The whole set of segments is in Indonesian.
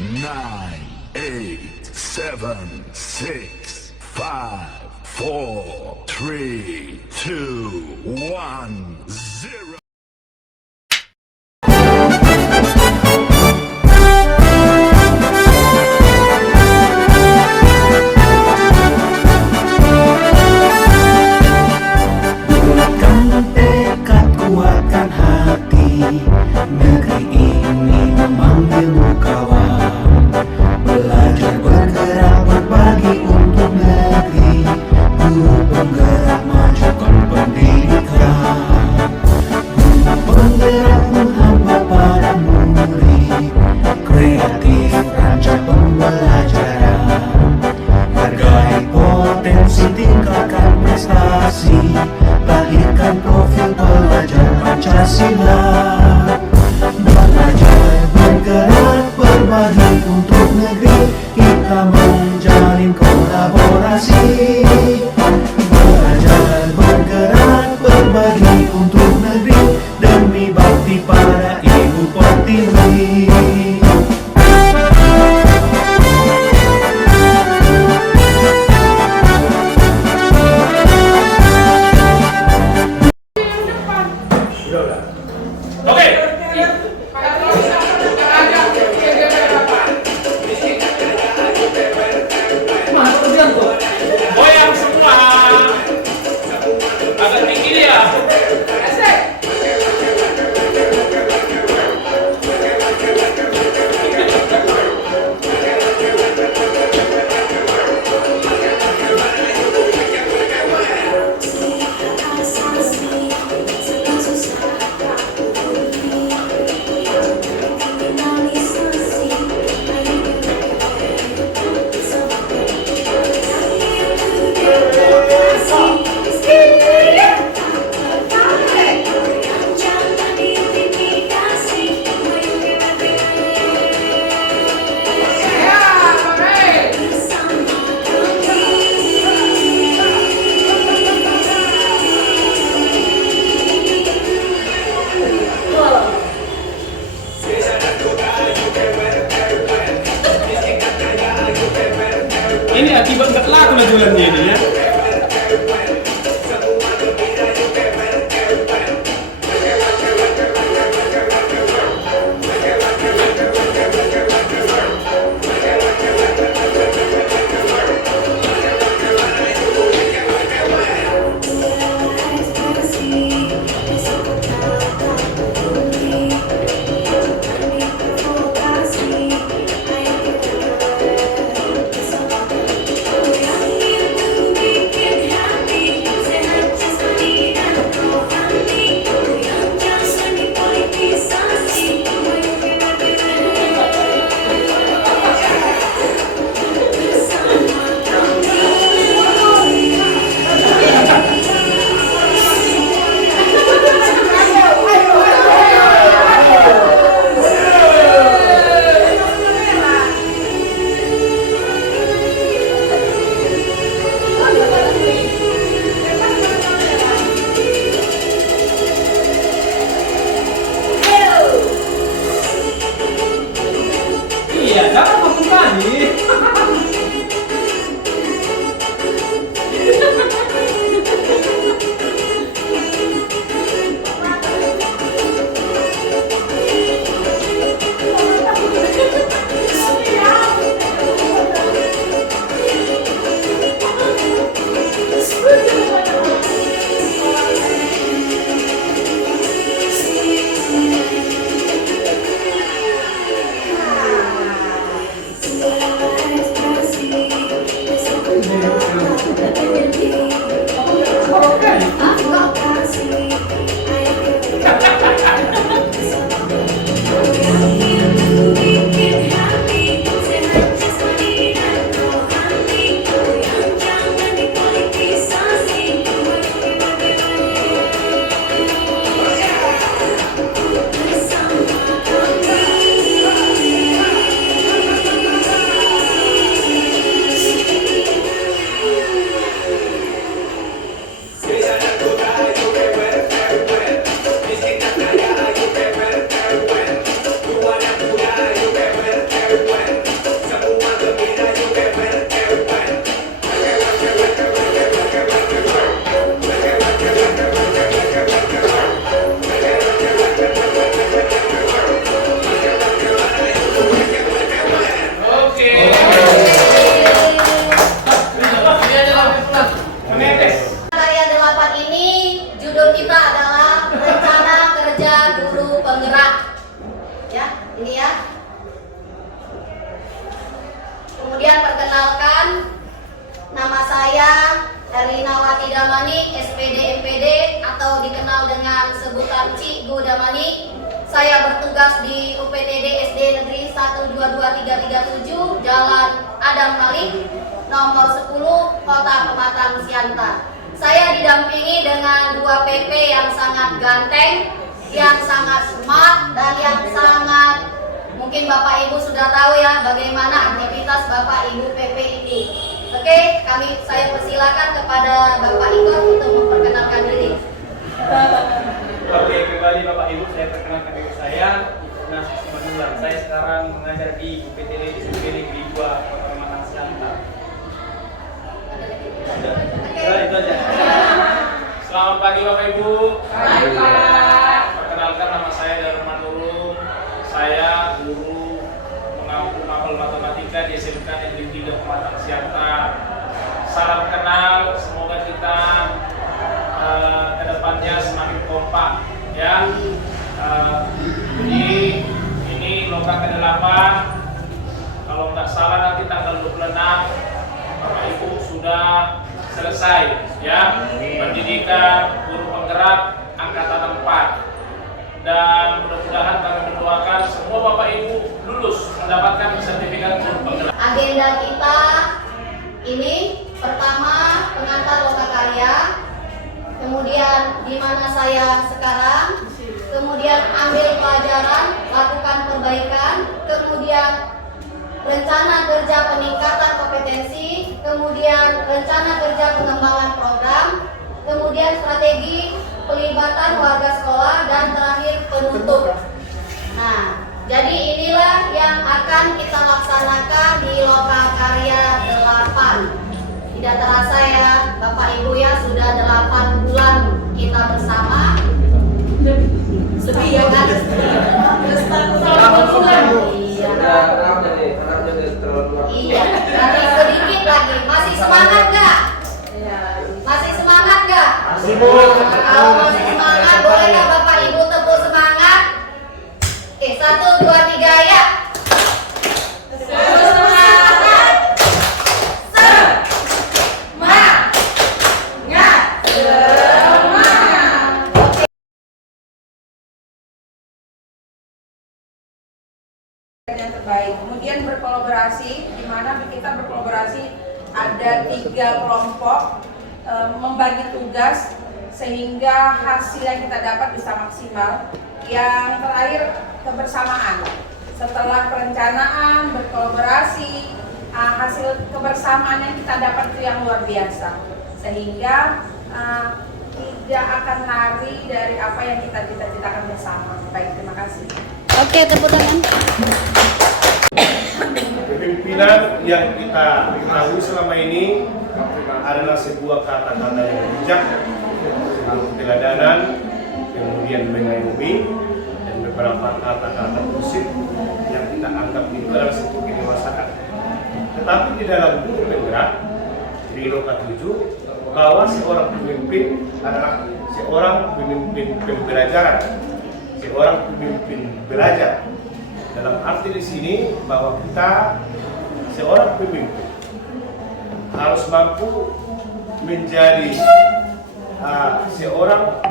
nine, eight, seven, six, five, four, three, two, one, zero. Buatkan tekad, kuatkan hati. Negeri ini memanggilmu kawan. Belajar bergerak berbagi untuk negeri. Guru penggerak majukan pendidikan. Guru penggerak menghamba pada murid. Kreatif rancang pembelajaran. Hargai potensi, tingkatkan prestasi. Lahirkan profil pelajar Pancasila. Belajar bergerak berbagi untuk negeri. Kita menjalin kolaborasi. Belajar bergerak berbagi untuk negeri. Demi bakti pada Ibu Pertiwi. Goyang semua. Agak tinggi dia. Ini akibat nggak laku lah jualannya ini ya. Iya, jangan ngomong lagi. ya. Kemudian perkenalkan, nama saya Erlinawati Damani, SPD MPD atau dikenal dengan sebutan Cikgu Damani. Saya bertugas di UPTD SD Negeri 122337 Jalan Adam Malik, nomor 10, Kota Pematang Siantar. Saya didampingi dengan 2 PP yang sangat ganteng, yang sangat smart, dan yang sangat, mungkin Bapak Ibu sudah tahu ya bagaimana aktivitas Bapak Ibu PP ini. Oke, saya persilakan kepada Bapak Igor untuk memperkenalkan diri. Oke, kembali Bapak Ibu, saya perkenalkan diri saya Nas Simanulan. Saya sekarang mengajar di UPTD SMP Negeri 2 Kota Pematang Siantar. Itu aja. Selamat pagi Bapak Ibu. Baik, Pak. Perkenalkan, nama saya Darman Nurul. Saya guru mengampu mapel matematika di SMK Negeri 3 Pematang Siantar. Salam kenal, semoga kita kedepannya semakin kompak ya. Jadi ini lomba ke-8, kalau nggak salah nanti tanggal 26 Bapak Ibu sudah selesai ya pendidikan guru penggerak angkatan 4, dan mudah-mudahan kami mendoakan semua Bapak Ibu lulus mendapatkan sertifikat guru penggerak. Agenda kita ini pertama pengantar lokakarya, kemudian di mana saya sekarang, kemudian ambil pelajaran, lakukan perbaikan, kemudian rencana kerja peningkatan kompetensi, kemudian rencana kerja pengembangan program, kemudian strategi pelibatan warga sekolah, dan terakhir penutup. Nah, jadi inilah yang akan kita laksanakan di Lokakarya 8. Tidak terasa ya Bapak Ibu ya, sudah 8 bulan kita bersama. Sedih ya kan? Iya, nanti sedikit lagi. Masih semangat gak? Masih semangat gak? Kalau masih semangat, boleh gak Bapak Ibu tepuk semangat? Oke, 1, 2, 3 ya. Yang terbaik, kemudian berkolaborasi, di mana kita berkolaborasi ada 3 kelompok, membagi tugas sehingga hasil yang kita dapat bisa maksimal. Yang terakhir kebersamaan, setelah perencanaan berkolaborasi, hasil kebersamaan yang kita dapat itu yang luar biasa, sehingga tidak akan lari dari apa yang kita cita-citakan bersama. Baik, terima kasih. Oke, tepuk tangan. Kepemimpinan yang kita ketahui selama ini adalah sebuah kata-kata yang bijak, keteladanan, kemudian mengayomi, dan beberapa kata-kata prinsip yang kita anggap itu adalah sebuah kedewasaan. Tetapi di dalam guru penggerak di Loka 7, bahwa seorang pemimpin adalah seorang pemimpin pembelajaran, seorang pemimpin belajar. Dalam arti di sini bahwa kita seorang pemimpin harus mampu menjadi seorang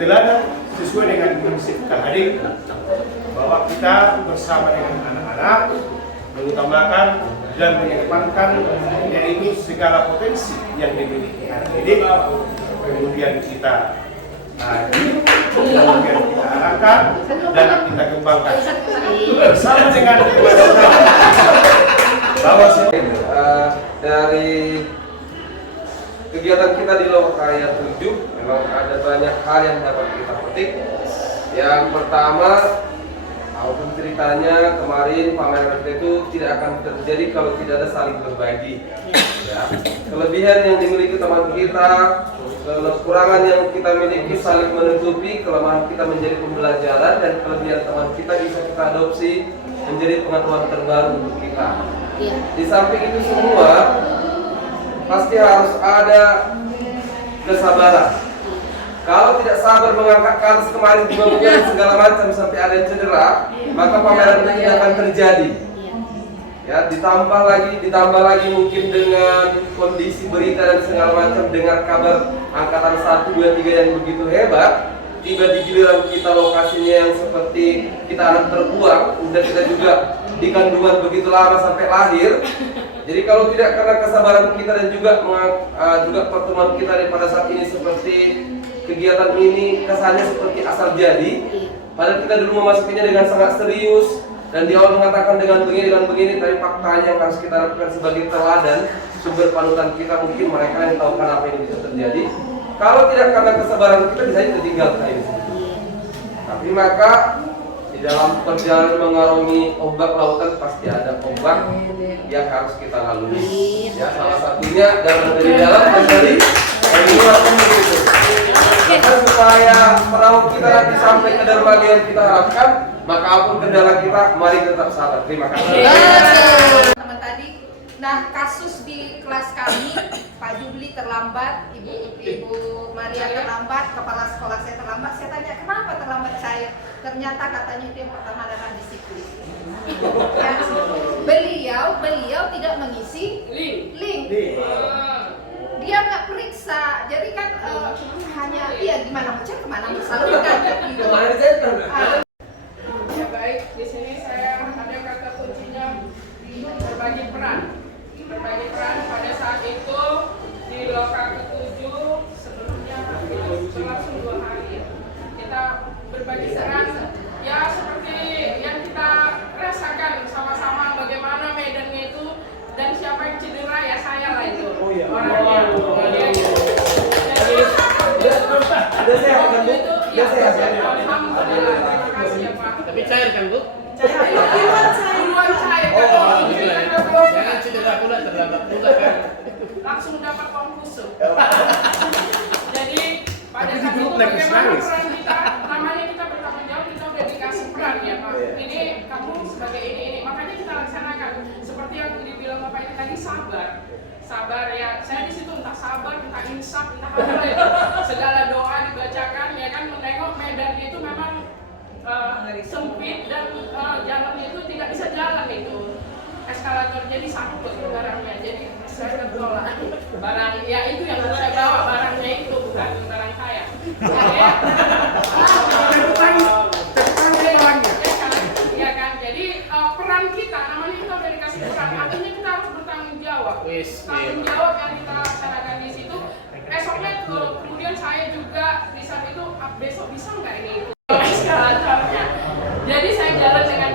teladan sesuai dengan prinsip KHD, bahwa kita bersama dengan anak-anak mengutamakan dan mengedepankan yaitu segala potensi yang dimiliki anak didik, kemudian kita kemudian kita arahkan dan kita kembangkan bersama dengan bahwa dari kegiatan kita di Lokakarya 7 memang ada banyak hal yang dapat kita petik. Yang pertama, apapun ceritanya kemarin pameran itu tidak akan terjadi kalau tidak ada saling berbagi. Ya. Kelebihan yang dimiliki teman kita, kekurangan yang kita miliki saling menutupi, kelemahan kita menjadi pembelajaran, dan kelebihan teman kita bisa kita adopsi menjadi pengetahuan terbaru untuk kita. Di samping itu semua pasti harus ada kesabaran. Kalau tidak sabar mengangkat ke atas kemarin 2 bulan segala macam sampai ada yang cedera, maka pameran itu tidak akan terjadi. Ya, ditambah lagi mungkin dengan kondisi berita dan segala macam, dengar kabar angkatan 1, 2, 3 yang begitu hebat, tiba di giliran kita lokasinya yang seperti kita anak terbuang, udah kita juga di kandungan begitu lama sampai lahir. Jadi kalau tidak karena kesabaran kita dan juga pertemuan kita pada saat ini seperti kegiatan ini kesannya seperti asal jadi, padahal kita dulu memasukinya dengan sangat serius. Dan di awal mengatakan dengan begini, tapi faktanya yang harus kita lakukan sebagai teladan, sumber panutan kita, mungkin mereka yang tahu kenapa ini bisa terjadi. Kalau tidak karena kesabaran kita bisa tertinggal kayak Tapi maka di dalam perjalanan mengarungi ombak lautan pasti ada ombak yang harus kita lalui. Ya, salah satunya dari dalam dan dari luar begitu. Maka supaya perahu kita nanti sampai ke dermaga yang kita harapkan, maka apapun kendala kita, mari tetap sabar. Terima kasih. Teman tadi, nah kasus di kelas kami, Pak Jubli terlambat, Ibu Maria terlambat, kepala sekolah saya terlambat. Saya tanya kenapa terlambat saya? Ternyata katanya itu yang pertama adalah disiplin. Ya, beliau tidak mengisi link. Dia nggak periksa, jadi kan hanya gimana mau cek kemana mau salurkan gitu. Ya baik, di sini saya ada kata kuncinya berbagi peran. Berbagi peran pada saat itu di loka ke-7 sebelumnya berlangsung 2 hari. Kita berbagi peran ya seperti yang kita rasakan sama-sama bagaimana medannya itu dan siapa yang cedera ya saya lah itu orangnya. Udah sehat kan Bu? Udah sehat kan? Alhamdulillah, terima kasih ya Pak. Tapi cair kan Bu? Duluan cair kan? Jangan cedera pula, terlambat pula kan? Langsung dapat uang kusuk. Jadi pada saat itu bagaimana peran kita, namanya kita bertanggung jawab, kita udah dikasih peran ya Pak. Ini kamu sebagai ini, makanya kita laksanakan. Seperti yang dibilang Bapak ini tadi, sabar ya. Saya di situ entah sabar, entah insaf, entah apa ya. Segala doa dibacakan ya kan, menengok medan itu memang sempit dan jalannya itu tidak bisa jalan itu. Eskalator jadi sangkut barangnya, jadi saya tertolak barang ya itu yang saya bawa, barangnya itu bukan barang saya. Ya kan, jadi peran kita, namanya kita udah dikasih peran, artinya kita harus bertanggung jawab. Tanggung jawab yang kita laksanakan di situ. Esoknya kemudian saya juga di saat itu besok bisa nggak ini eskalatornya. Jadi saya jalan dengan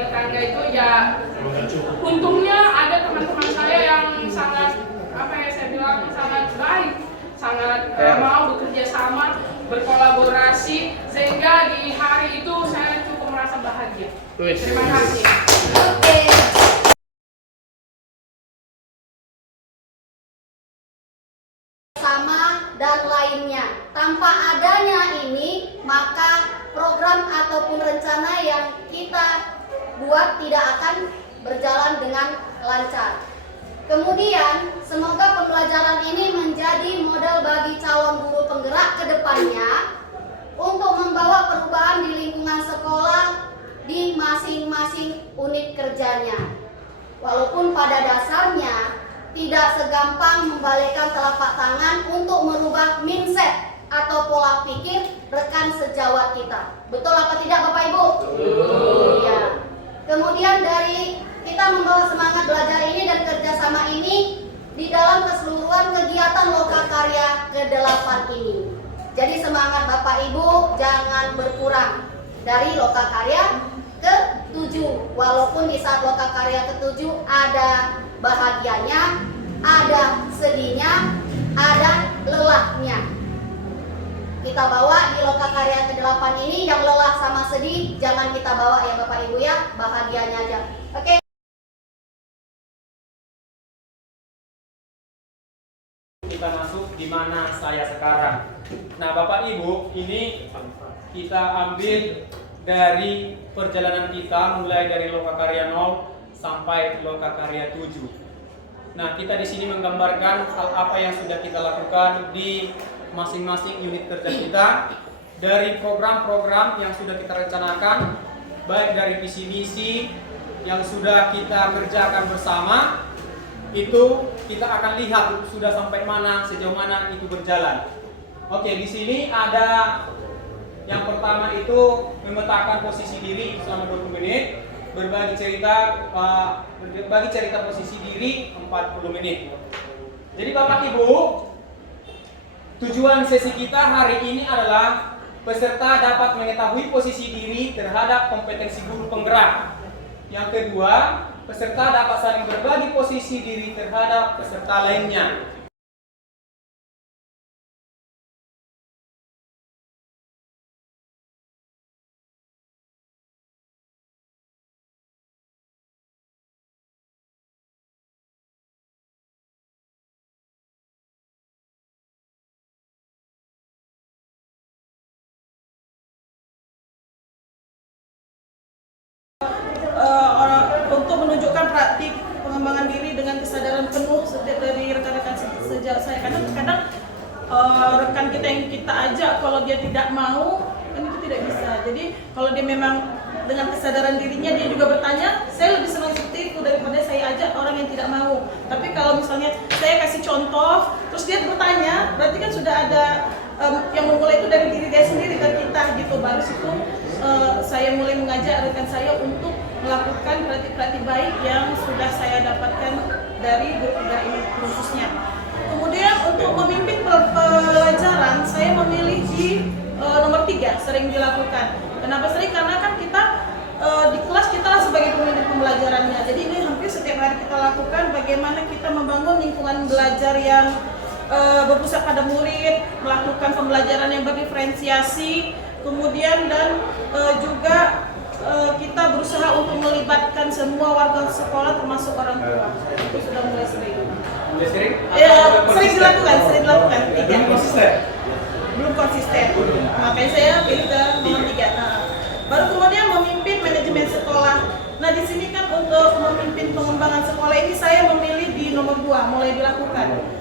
di tangga itu ya. Untungnya ada teman-teman saya yang sangat sangat baik, sangat mau bekerja sama, berkolaborasi, sehingga di hari itu saya cukup merasa bahagia. Terima kasih. Oke. Sama dan lainnya. Tanpa adanya ini, maka program ataupun rencana yang kita buat tidak akan berjalan dengan lancar. Kemudian, semoga pembelajaran ini menjadi modal bagi calon guru penggerak ke depannya untuk membawa perubahan di lingkungan sekolah di masing-masing unit kerjanya. Walaupun pada dasarnya tidak segampang membalikkan telapak tangan untuk merubah mindset atau pola pikir rekan sejawat kita. Betul apa tidak Bapak Ibu? Ya. Kemudian dari kita membawa semangat belajar ini dan kerjasama ini di dalam keseluruhan kegiatan Lokakarya ke-8 ini. Jadi semangat Bapak Ibu jangan berkurang dari Lokakarya ke-7. Walaupun di saat Lokakarya ke-7 ada bahagianya, ada sedihnya, ada lelahnya. Kita bawa di Lokakarya ke-8 ini yang lelah sama sedih jangan kita bawa ya Bapak Ibu ya, bahagianya aja. Oke. Kita masuk di mana saya sekarang. Nah, Bapak Ibu, ini kita ambil dari perjalanan kita mulai dari Lokakarya 0 sampai Lokakarya 7. Nah, kita di sini menggambarkan hal apa yang sudah kita lakukan di masing-masing unit kerja kita dari program-program yang sudah kita rencanakan, baik dari visi misi yang sudah kita kerjakan bersama, itu kita akan lihat sudah sampai mana, sejauh mana itu berjalan. Oke, di sini ada yang pertama itu memetakan posisi diri selama 20 menit, berbagi cerita posisi diri 40 menit. Jadi Bapak Ibu, tujuan sesi kita hari ini adalah peserta dapat mengetahui posisi diri terhadap kompetensi guru penggerak. Yang kedua, peserta dapat saling berbagi posisi diri terhadap peserta lainnya. Untuk menunjukkan praktik pengembangan diri dengan kesadaran penuh setiap dari rekan-rekan sejak saya, karena kadang rekan kita yang kita ajak kalau dia tidak mau kan itu tidak bisa. Jadi kalau dia memang dengan kesadaran dirinya dia juga bertanya, saya lebih senang seperti itu daripada saya ajak orang yang tidak mau. Tapi kalau misalnya saya kasih contoh terus dia bertanya, berarti kan sudah ada yang memulai itu dari diri dia sendiri, dari kita gitu. Baru situ saya mulai mengajak rekan saya untuk melakukan praktik-praktik baik yang sudah saya dapatkan dari grup 3 ini khususnya. Kemudian untuk memimpin pelajaran, saya memilih di nomor 3, sering dilakukan. Kenapa sering? Karena kan kita di kelas kita lah sebagai pemimpin pembelajarannya. Jadi ini hampir setiap hari kita lakukan bagaimana kita membangun lingkungan belajar yang berpusat pada murid, melakukan pembelajaran yang berdiferensiasi, kemudian dan juga kita berusaha untuk melibatkan semua warga sekolah termasuk orang tua. Itu sudah mulai sering. Mulai sering? Ya, sering dilakukan. Belum konsisten? Belum konsisten. Makanya saya pilih ke nomor 3. Nah, baru kemudian memimpin manajemen sekolah. Nah, di sini kan untuk memimpin pengembangan sekolah ini saya memilih di nomor 2, mulai dilakukan.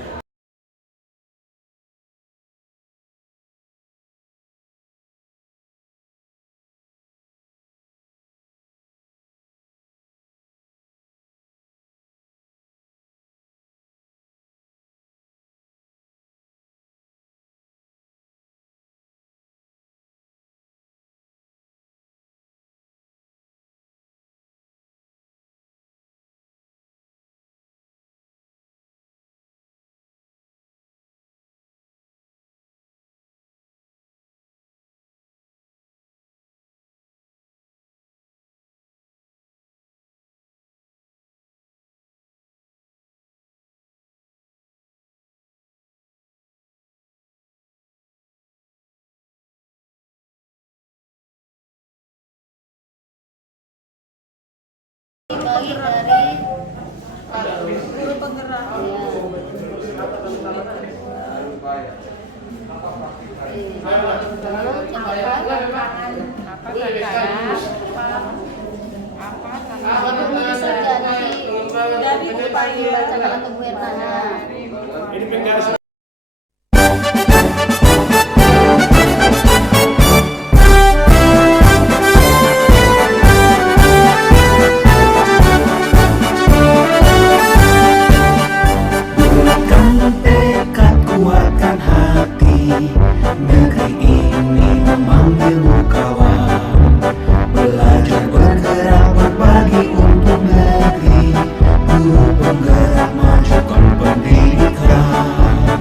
Dibagi dari Guru penggerak. Dari upaya bacaan atau Bu Ernana. Ini penggaris. Bulatkan tekad, kuatkan hati, negeri ini memanggilmu kawan. Belajar bergerak berbagi untuk negeri, guru penggerak majukan pendidikan.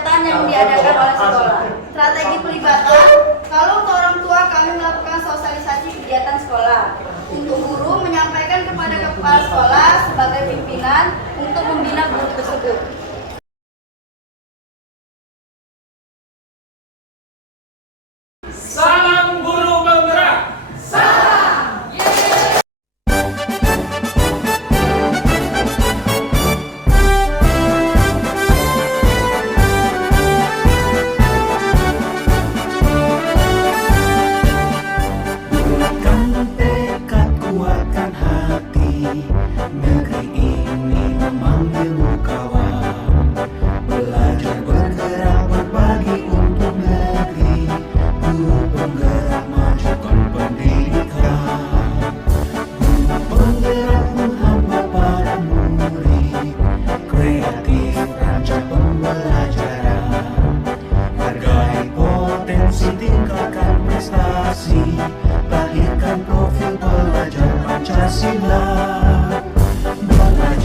kegiatan yang diadakan oleh sekolah. Strategi pelibatan, kalau untuk orang tua kami melakukan sosialisasi kegiatan sekolah. Untuk guru menyampaikan kepada kepala sekolah sebagai pimpinan untuk membina guru tersebut.